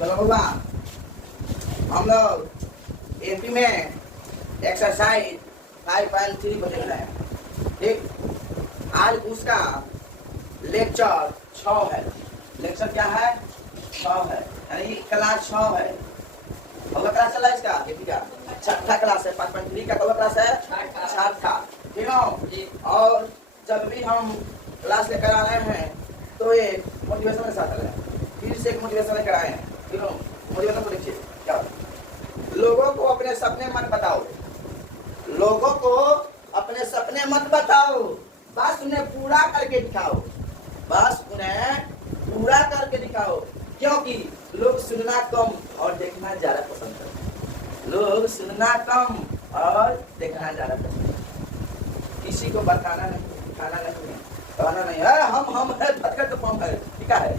चलो बाबा, हम लोग एपी में एक्सरसाइज 5.3 को देख रहे हैं। ठीक, आज उसका लेक्चर 6 है। लेक्चर क्या है? 6 है, यानी क्लास 6 है। कौन क्लास चला इसका? एपी का छठा क्लास है। 5.3 का कौन क्लास है? छठा। ठीक है। और जब भी हम क्लास लेकर आ रहे हैं तो ये मोटिवेशन के साथ रहे, फिर से एक मोटिवेशन लेकर आए हैं। ठीक है, मोटिवेशन को देखिए क्या होता है। लोगों को अपने सपने मत बताओ, लोगों को अपने सपने मत बताओ, बस उन्हें पूरा करके दिखाओ, बस उन्हें पूरा करके दिखाओ। क्योंकि लोग सुनना कम और देखना ज्यादा पसंद करते हैं। लोग सुनना कम और देखना ज्यादा पसंद करते हैं। किसी को बताना नहीं, दिखाना नहीं है, कहना नहीं है हम है फटकर तो हम है, ठीक है,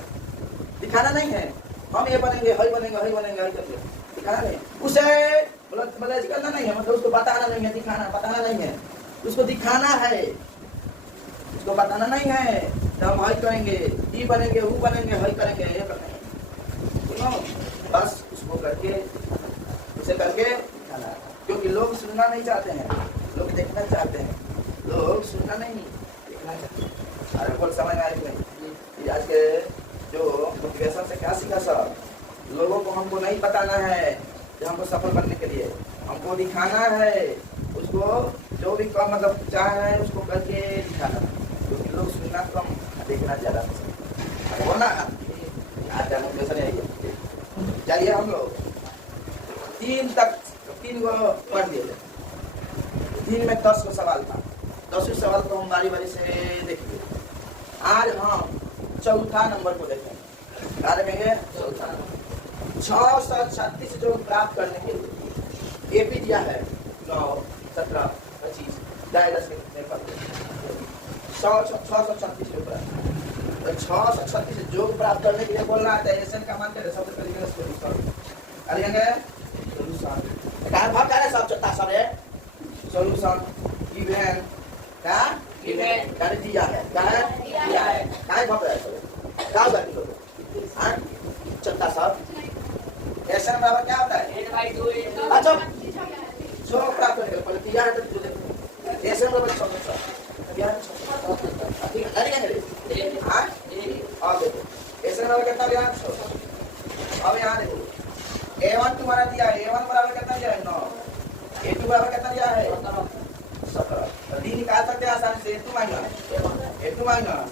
दिखाना नहीं है हम ये बनेंगे, हई बनेंगे, हई बनेंगे, हई करके दिखाना नहीं। उसे मतलब करना नहीं है, मतलब उसको बताना नहीं है, दिखाना बताना नहीं है, उसको दिखाना है, उसको बताना नहीं है। तो हम हई करेंगे, ई बनेंगे, वो बनेंगे, हई करेंगे, ये करेंगे, बस उसको करके उसे करके दिखाना है। क्योंकि लोग सुनना नहीं चाहते हैं, लोग देखना चाहते हैं, लोग सुनना नहीं देखना चाहते हैं। अरे बहुत समझ में आई नहीं आज के जो मोटिवेशन से क्या सीखा सर? लोगों को हमको नहीं बताना है कि हमको सफल बनने के लिए, हमको दिखाना है, उसको जो भी कम मतलब चाह रहे हैं उसको करके दिखाना है। क्योंकि लोग सुनना कम, देखना ज्यादा पसंद है। ना मोटिवेशन है। चलिए हम लोग 3 को पढ़ लिए। 3 में 10 को सवाल था। 10 सवाल को हम बारी बारी से देखेंगे। आज हम चौथा नंबर को देखेंगे। क्या देखेंगे? चौथा नंबर। 636 जो प्राप्त करने के लिए एपी दिया है 9, 17, 25 10 के 636 जो प्राप्त, तो 636 जो प्राप्त करने के लिए बोलना है एसन का मान के सबसे पहले सोल्यूशन करेंगे। सोल्यूशन का भाग क्या है? सब चौथा सब है सोल्यूशन गिवन का गिवन कर दिया है, क्या है? दिया है। काय भाग रहा है सब क्या बात करो हां चौथा सब एसन बराबर क्या होता है? n/2 अच्छा जो प्राप्त करने के लिए पहले दिया है तो देखो एसन बराबर सब दिया है। ठीक है, करेंगे हां। और देखो एसन बराबर कितना दिया है? 100। अब यहां देखो a1 तुम्हारा दिया है, a1 बराबर कितना दिया है? 9। a2 बराबर कितना दिया है? 17। डी निकाल सकते हैं आसानी से। a2 माइनस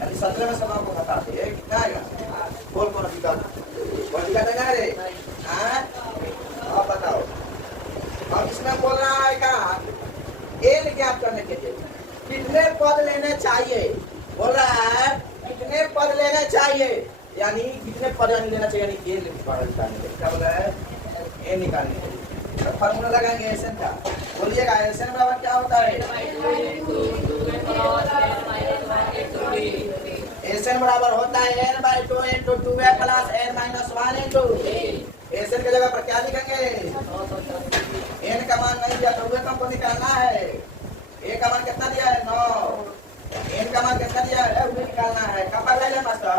यानी 17 में 17 को घटा दे, कितना आएगा? बोल कौन दिक्कत है ना रे? हाँ, अब बताओ। अब इसमें बोल रहा है क्या? एन ज्ञात करने के लिए कितने पद लेने चाहिए, बोल रहा है कितने पद लेने चाहिए, यानी कितने पद लेना चाहिए, यानी ए निकालने के लिए। क्या बोला है? ए निकालने के लिए तो फार्मूला लगाएंगे एसन का। बोलिएगा एसन बराबर क्या होता है? एसन बराबर होता है n/2 × 2a + n-1 × एसन के जगह पर क्या लिखेंगे? n का मान नहीं दिया तो वे हमको निकालना है। a का मान कितना दिया है? 9। n का मान कितना दिया है? वो निकालना है। कब पढ़ ले मास्टर?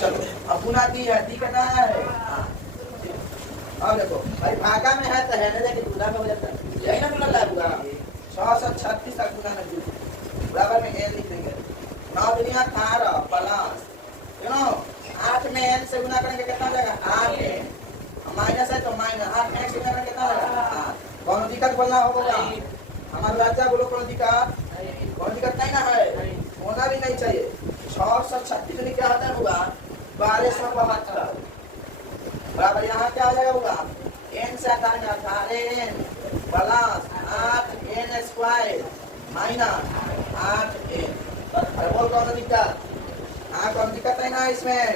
चलो अब गुना दी है, दी कितना है? हां, अब देखो भाई भागा में है तो है ना, लेकिन गुना में हो जाता है, यही ना गुना लगेगा। 636 का गुना में बराबर में n लिख देंगे। 9 दुनिया 18 प्लस यू नो 8 में n से गुना करेंगे कितना जाएगा? 8 माइनस है तो माइनस 8 में x से गुना करेंगे कितना जाएगा? 8। कौन दिक्कत बोलना होगा? हमारा राजा बोलो कौन दिक्कत? कौन दिक्कत नहीं ना है, होना भी नहीं चाहिए। 636 में क्या होता है होगा? 1272 बराबर यहाँ क्या आ जाएगा होगा? n से हटाएंगे 18n plus 8n² minus 8n। अरे बोल कौन दिक्कत? हाँ, कौन दिक्कत है ना इसमें?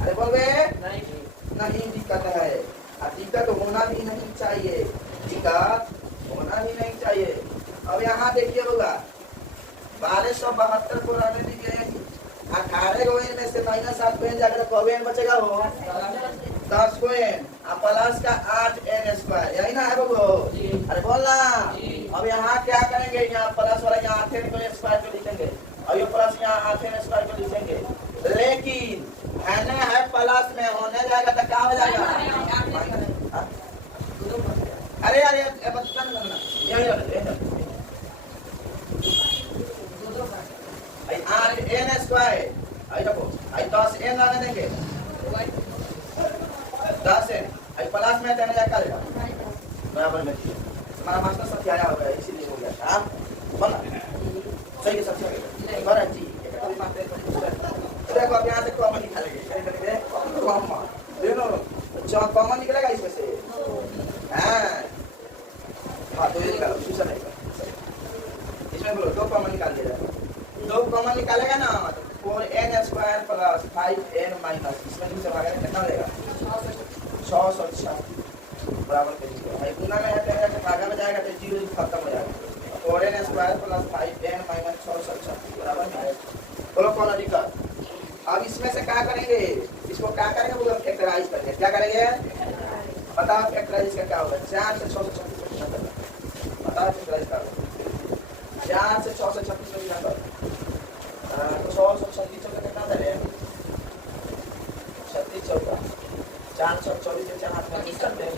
अरे बोल बे नहीं दिक्कत है। दिक्कत होना भी नहीं चाहिए, दिक्कत होना भी नहीं चाहिए। अब यहाँ देखिए होगा 1272 को रहने दीजिए। 18 को n में से -7 को n जाकर को n बचेगा हो 10 को n प्लस का 8n², यही ना है बबू? अरे बोलना। अब यहाँ क्या करेंगे? यहाँ प्लस वाला यहाँ 8n को स्क्वायर को लिखेंगे और ये प्लस यहाँ 8n² को लिखेंगे। लेकिन n है प्लस में होने जाएगा तो क्या हो जाएगा? हाँ? अरे यार ये बस कर ना ये आई आर एन स्क्वायर आई देखो आई 10 एन आने देंगे 10 एन आई प्लस में देने जाएगा बराबर में हमारा मास्टर सत्य आया होगा इसीलिए हो गया था बोला सही है सत्य बड़ा जी एक कभी मारते देखो अब यहाँ से कॉमन निकालेंगे क्या करेंगे कॉमन देखो जो कॉमन निकलेगा इसमें से हाँ तो ये निकालो दूसरा नहीं इसमें बोलो 2 कॉमन निकाल दिया 2 कॉमन निकालेगा ना तो 4n square plus 5n minus इसमें दूसरा भाग कितना हो जाएगा 606 बराबर भाई गुना में है तो भागा में जाएगा तो 0 खत्म हो जाएगा 4n square plus 5n minus 606 बराबर में बोलो कौन अधिक अब इसमें से क्या करेंगे इसको क्या करेंगे बोलो फैक्टराइज करेंगे क्या करेंगे बताओ फैक्टराइज का क्या होगा 4 से 636 में बताओ फैक्टराइज का 4 से 636 में कितना कर 636 का कितना दे 36 चौका 424 से 4 हाथ में 20 करते हैं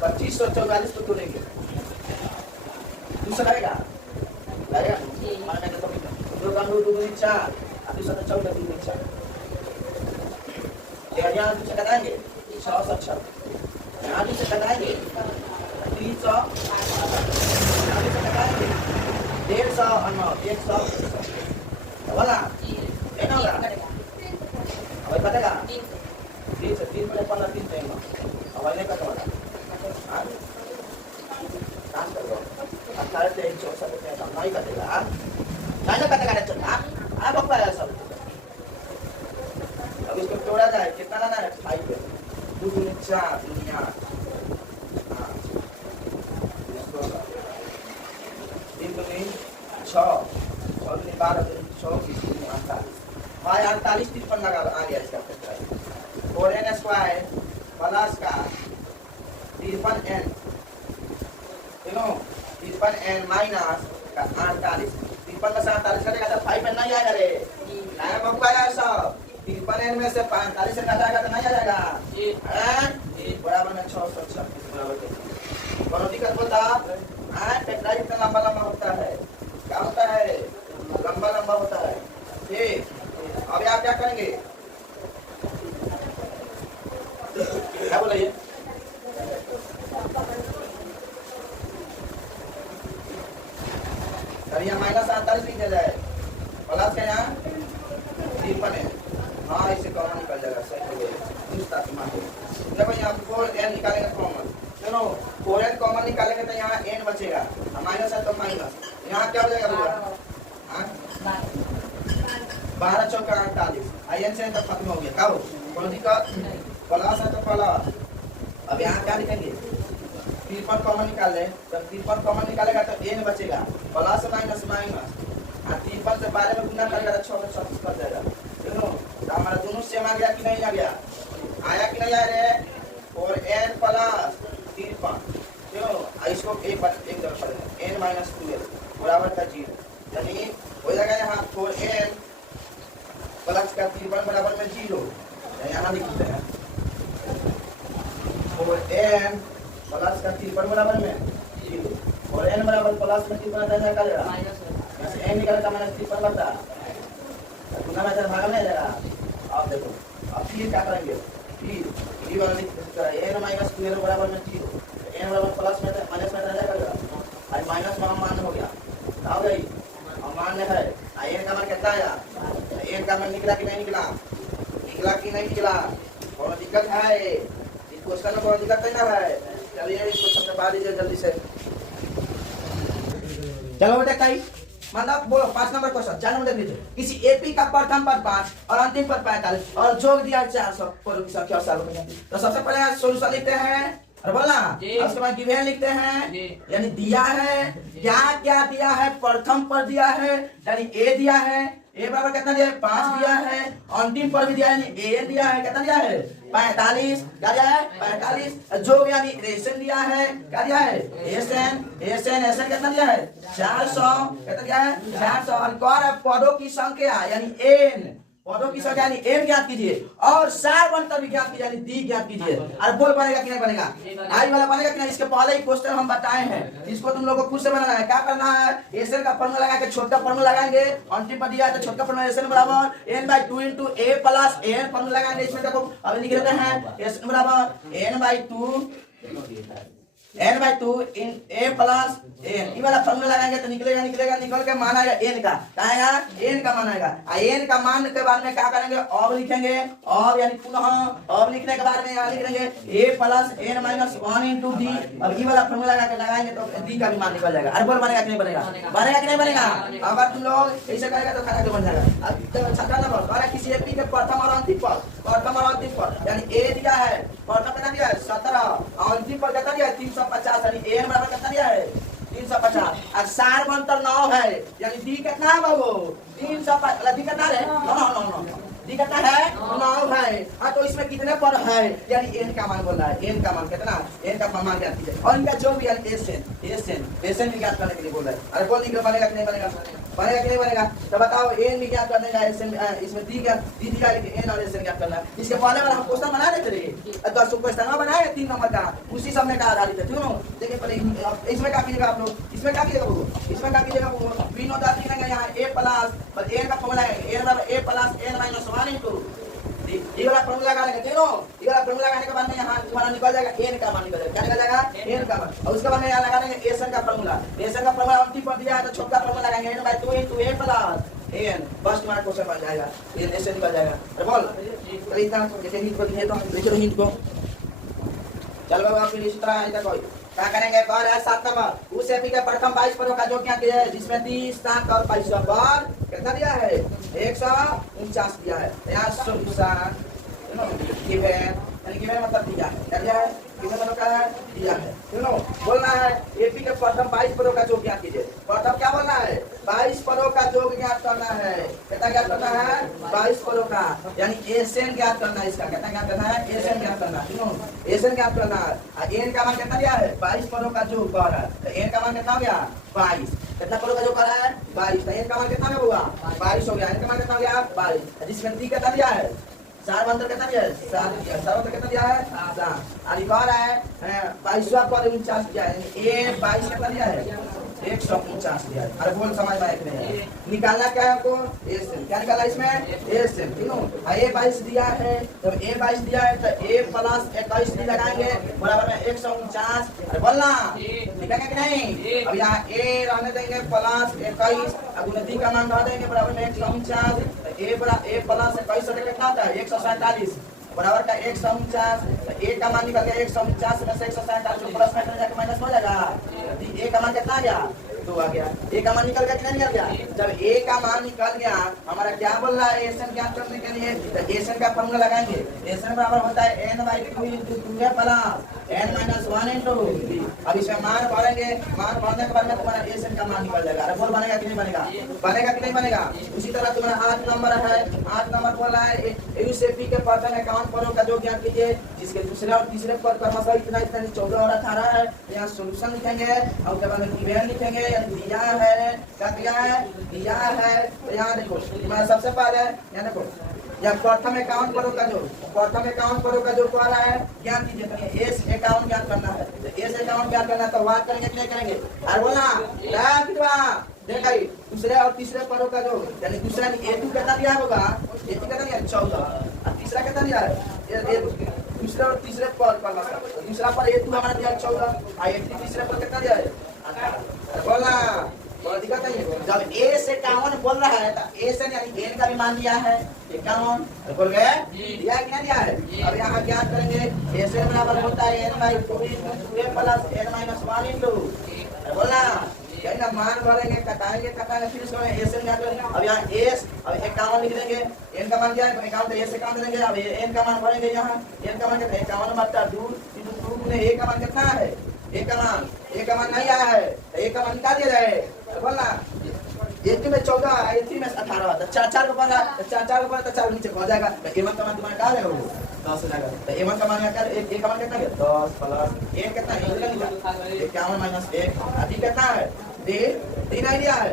2544 तो तोड़ेंगे दूसरा रहेगा माने तो 2 का 2 2 4 दूसरा 14 2 4 यहाँ दूसरा कटाएंगे 606 यहाँ दूसरा कटाएंगे 300 यहाँ दूसरा कटाएंगे 150 और 100 बोला क्या होगा अब कटेगा 3 से 3 में 15 3 देंगे अब नहीं कटवाना काम कर दो 18 से 64 से कम नहीं कटेगा नहीं कटेगा रे चल आप अब पाया सब अब इसको तोड़ा जाए कितना लाना है 5 2 2 4 दुनिया हां इसको 3 2 6 और 12 6 20 48 भाई 48 53 लगा आ गया इसका फैक्टर 4n स्क्वायर प्लस का 53n you know 53n minus का 48 53 में से 48 कटेगा तो 5n नहीं आएगा रे नया बब्बा है सब 53n में से 45 से घटाएगा तो नहीं आ जाएगा जी बराबर में 636 बराबर कौन दिक्कत बोलता फैक्टराइज इतना लंबा लंबा होता है क्या होता है लंबा लंबा होता है ठीक अभी आप क्या करेंगे क्या बोलिए यहाँ माइनस 48 लिख जाए प्लस का यहाँ 53 है हाँ इससे कॉमन निकल जाएगा सही हो गया देखो यहाँ 4n निकालेंगे कॉमन सुनो 4n कॉमन निकालेंगे तो यहाँ n बचेगा माइनस है तो माइनस यहाँ क्या हो जाएगा भैया 12 चौका 48 n से तो खत्म हो गया क्या हो कोई दिक्कत प्लस है तो प्लस अब यहाँ क्या लिखेंगे 53 कॉमन निकाल ले जब 53 कॉमन निकालेगा तो n बचेगा प्लस माइनस माइनस 53 से 12 में गुना करेगा तो 636 कर जाएगा देखो तो हमारा दोनों सेम आ गया कि नहीं आ गया आया कि नहीं आया रे और n प्लस 53 क्यों इसको एक तरफ पड़ेगा n माइनस 12 बराबर का 0 यानी हो जाएगा यहाँ 4n प्लस का 53 बराबर में 0 यहाँ लिखते हैं 4n प्लस का 53 बराबर में 0 और n बराबर प्लस में 53 ऐसा करेगा यहाँ से n निकालेगा माइनस 53 बनता है गुना में भाग में जाएगा आप देखो अब फिर क्या करेंगे फिर वाला लिख सकते हैं n माइनस 12 बराबर में 0 n बराबर प्लस में माइनस में जाएगा और माइनस में मान हो गया हो गई अब मान है n का मान कितना आया n का मान निकला कि नहीं निकला कौन दिक्कत है इस क्वेश्चन में कौन दिक्कत नहीं ना है चलिए इसको सबसे बाद दीजिए जल्दी से चलो बेटा कई मतलब बोलो 5 नंबर क्वेश्चन 4 नंबर देख लीजिए किसी एपी का प्रथम पद 5 और अंतिम पद 45 और जोड़ दिया 400 पर संख्या सालों में तो सबसे पहले सॉल्यूशन लिखते हैं अरे बोलना। उसके बाद गिवन लिखते हैं यानी दिया है, क्या क्या दिया है, प्रथम पर दिया है यानी ए दिया है, ए बराबर कितना दिया है 5 दिया है, अंतिम पर भी दिया है यानी ए दिया है, कितना दिया है 45, क्या दिया है 45, जो यानी रेशन दिया है, क्या दिया है एसएन, एसएन एसएन कितना दिया है 400, कितना दिया है 400, और पदों की संख्या यानी एन, पदों की संख्या यानी एन ज्ञात कीजिए और सार अंतर भी ज्ञात कीजिए यानी डी ज्ञात कीजिए। और बोल बनेगा कि नहीं बनेगा, आई वाला बनेगा कि नहीं, इसके पहले ही क्वेश्चन हम बताए हैं, इसको तुम लोग को खुद से बनाना है। क्या करना है, एसएन का फॉर्मूला लगा के छोटा फॉर्मूला लगाएंगे, अंतिम पर दिया है तो छोटा फॉर्मूला एसएन बराबर N by 2 into A plus N formula लगाएंगे। इसमें देखो अभी लिख देते हैं एसएन बराबर N by 2 N by 2 in A plus N, ये वाला फॉर्मूला लगाएंगे तो निकलेगा निकलेगा निकल के मान आएगा एन का, क्या आएगा एन का मान आएगा। एन का मान के बाद में क्या करेंगे, अब लिखेंगे, अब यानी पुनः अब लिखने के बाद में यहाँ लिख देंगे A plus N minus 1 into D. अब ये वाला फॉर्मूला लगा के लगाएंगे तो डी का भी मान निकल जाएगा। अरे बोल बनेगा कि नहीं बनेगा, बनेगा कि नहीं बनेगा। अगर तुम लोग ऐसे करेगा तो खड़ा बन जाएगा। अब छठा नंबर अरे किसी एपी के प्रथम और अंतिम पर, प्रथम और अंतिम पर यानी ए दिया है, प्रथम कितना दिया है 17, अंतिम पर कितना दिया है 350 यानी एन बराबर कितना दिया है 350 और सार अंतर 9 है यानी डी कितना है बाबू 350, डी कितना है 9 डी कितना है 9 है। हाँ तो इसमें कितने पर है यानी एन का मान बोल रहा है, एन का मान कितना, एन का मान ज्ञात कीजिए और इनका जो भी यानी एसएन भी ज्ञात करने के लिए बोल रहा है। अरे बोल नहीं बनेगा कि नहीं बनेगा, बनेगा कि नहीं बनेगा तो बताओ। एन भी ज्ञात करने का एसएन, इसमें डी का डी दिया लेकिन एन और एसएन ज्ञात करना है। इसके पहले वाला हम क्वेश्चन बना रहे थे 10 क्वेश्चन बनाए 3 नंबर का, उसी सब में का आधारित है। ठीक है देखिए पहले इसमें क्या कीजिएगा आप लोग, इसमें क्या कीजिएगा वो, इसमें क्या कीजिएगा वो विनोदा लिखेंगे यहाँ ए प्लस पर एन का फॉर्मूला है एन बराबर ए प्लस एन माइनस 1 इंटू ये वाला फॉर्मूला लगा लेंगे तीनों। ये वाला फॉर्मूला लगाने के बाद में यहाँ तुम्हारा निकल जाएगा एन का मान निकल जाएगा, क्या निकल जाएगा एन का मान। और उसके बाद में यहाँ लगा देंगे एसएन का फॉर्मूला, एसएन का फॉर्मूला अंतिम पर दिया है तो छोटा फॉर्मूला लगाएंगे N by 2 into A plus N, बस तुम्हारा क्वेश्चन बन जाएगा, एन एसएन निकल जाएगा। अरे बोल तो इतना जैसे हिंट को लिखे तो लिखो हिंट को, चल बाबा फिर इस तरह इधर कोई क्या करेंगे पर है 7 नंबर उस एपी के प्रथम 22 पदों का जो क्या किया है जिसमें 30 7 और 22 पर कितना दिया है 149 दिया है। यहाँ सॉल्यूशन गिवन मतलब दिया है, क्या दिया है गिवन मतलब क्या है दिया है। सुनो बोलना है एपी के प्रथम 22 पदों का योग ज्ञात कीजिए। प्रथम क्या बोलना है 22 पदों का योग ज्ञात करना है, कितना ज्ञात करना है 22 पदों का यानी एसएन ज्ञात करना है। इसका कितना ज्ञात करना है एसएन ज्ञात करना, सुनो एसएन ज्ञात करना है। एन का मान कितना दिया है 22 पदों का योग कर है तो एन का मान कितना हो गया 22, कितना पदों का योग कर रहा है 22 तो एन का मान कितना हुआ 22 हो गया, एन का मान कितना हो गया 22 जिसमें डी कितना दिया है सार अंतर कितना दिया है 7 दिया, सार अंतर कितना दिया है 7 और लिखा रहा है 22वां पर 49 दिया है ए 22 कितना दिया है 149 दिया है। अरे बोल समझ में आया कि नहीं, निकालना क्या है आपको एसएन, क्या निकालना इसमें एसएन तीनों ए 22 दिया है, जब ए 22 दिया है तो ए प्लस 21 भी लगाएंगे बराबर में 149। अरे बोलना लिखेंगे कि नहीं, अब यहाँ ए रहने देंगे प्लस 21 अब डी का मान रह देंगे बराबर में 149 ए प्लस 21 कितना होता है 147 बराबर का 149 ए का मान निकल गया 149 में से 147 प्लस में जाके माइनस हो जाएगा, ए का मान कितना आ गया 2 आ गया। ए का मान निकल गया कितना निकल गया, जब ए का मान निकल गया हमारा क्या बोल रहा है एसएन ज्ञात करने के लिए तो एसएन का फॉर्मूला लगाएंगे। एसएन बराबर होता है n by 2 into 2 plus n minus 1 into D. अब इसमें मान भरेंगे, मान भरने के बाद में तुम्हारा एसएन का मान निकल जाएगा। अरे बोल बनेगा कि नहीं बनेगा, बनेगा कि नहीं बनेगा। उसी तरह तुम्हारा 8 नंबर है, 8 नंबर बोल रहा है यूसीपी के प्रथम 51 पदों का जो ज्ञात कीजिए जिसके दूसरे और तीसरे पद क्रमशः इतना इतना 14 और 18 है। यहाँ सॉल्यूशन लिखेंगे और उसके बाद में गिवन लिखेंगे दिया है, क्या दिया है दिया है। तो यहाँ देखो तुम्हारा सबसे पहले यहाँ देखो या प्रथम 51 पदों का जो प्रथम 51 पदों का जो कह रहा है ज्ञान कीजिए तो एस 51 ज्ञान करना है, तो एस 51 ज्ञान करना है तो बात करेंगे कि नहीं करेंगे। अरे बोलना देखा दूसरे और तीसरे पदों का जो यानी दूसरा ए2 कितना दिया होगा ए2 कितना दिया 14 और तीसरा कितना दिया है दूसरे और तीसरे पद पर दूसरा पर ए2 हमारा दिया 14 और ए3 तीसरे पर कितना दिया है। बोलना दिक्कत नहीं, जब ए से 51 बोल रहा है तो ए से यानी एन का भी मान दिया है 51 बोल गए दिया है कि नहीं दिया है। अब यहाँ ज्ञात करेंगे ए से बराबर होता है n by 2 into 2 plus n minus 1 into बोलना यही ना मान भरेंगे कटाएंगे फिर इसको एसएन ज्ञात करेंगे। अब यहाँ एस अब 51 लिख देंगे, एन का मान क्या है 51 तो एस से काम देंगे। अब एन का मान भरेंगे यहाँ एन का मान कितना 51 बटा 2 इंटू 2 तूने एक का मान कितना है, एक का मान नहीं आया है, एक का मान निकाल दिया जाए, बोलना 80 में 14, 80 में 18, तो 4 के ऊपर है, 4 के ऊपर तो 4 नीचे हो जाएगा, तो a1 का मान तुम्हारा क्या आ जाएगा, वो 10 हो जाएगा। तो a1 का मान क्या, एक का मान कितना है, 10 प्लस 1 कितना है, 51 माइनस 1, अभी कितना है, 3 आइडिया है,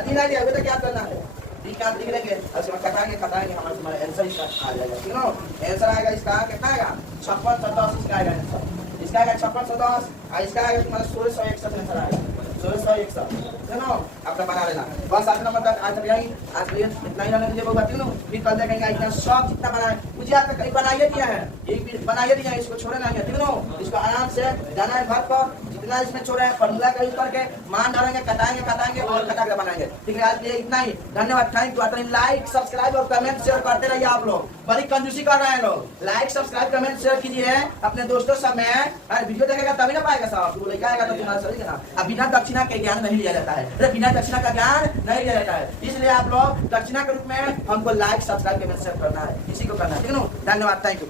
3 आइडिया अभी तक क्या करना है, 3 का लिख लेंगे, उसके बाद कटाएंगे हमारा तुम्हारा आंसर इसका आ जाएगा, ठीक है ना। आंसर आएगा इसका कितना आएगा, 56 से 10 इसका आएगा आंसर, इसका आएगा 56 से 10, इसका आएगा तुम्हारा 1661 आंसर आएगा, 1661, है ना। आपका बना लेना बस। 8 नंबर तक आज यही, आज के लिए इतना ही रहने दीजिए, बहुत बात नहीं, फिर कल देखेंगे इतना सब जितना बनाए मुझे आपका कहीं बनाइए दिया है, एक भी बनाइए दिया है, इसको छोड़ना नहीं है, ठीक है ना। इसको आराम से जाना है घर पर, जितना इसमें छोड़ा है फॉर्मूला का यूज करके मान डालेंगे, कटाएंगे और कटा के बनाएंगे, ठीक है। आज के लिए इतना ही, धन्यवाद, थैंक यू। लाइक सब्सक्राइब और कमेंट शेयर करते रहिए, आप लोग बड़ी कंजूसी कर रहे हैं लोग, लाइक सब्सक्राइब कमेंट शेयर कीजिए अपने दोस्तों सब में, वीडियो देखेगा तभी ना पाएगा साहब, तू लेकर आएगा तो तुम्हारा सही ना। अब बिना दक्षिणा के ज्ञान नहीं लिया जाता है, बिना दक्षिणा का ज्ञान नहीं लिया जाता है, इसलिए आप लोग दक्षिणा के रूप में हमको लाइक सब्सक्राइब कमेंट शेयर करना है, इसी को करना है, ठीक है ना। धन्यवाद, थैंक यू।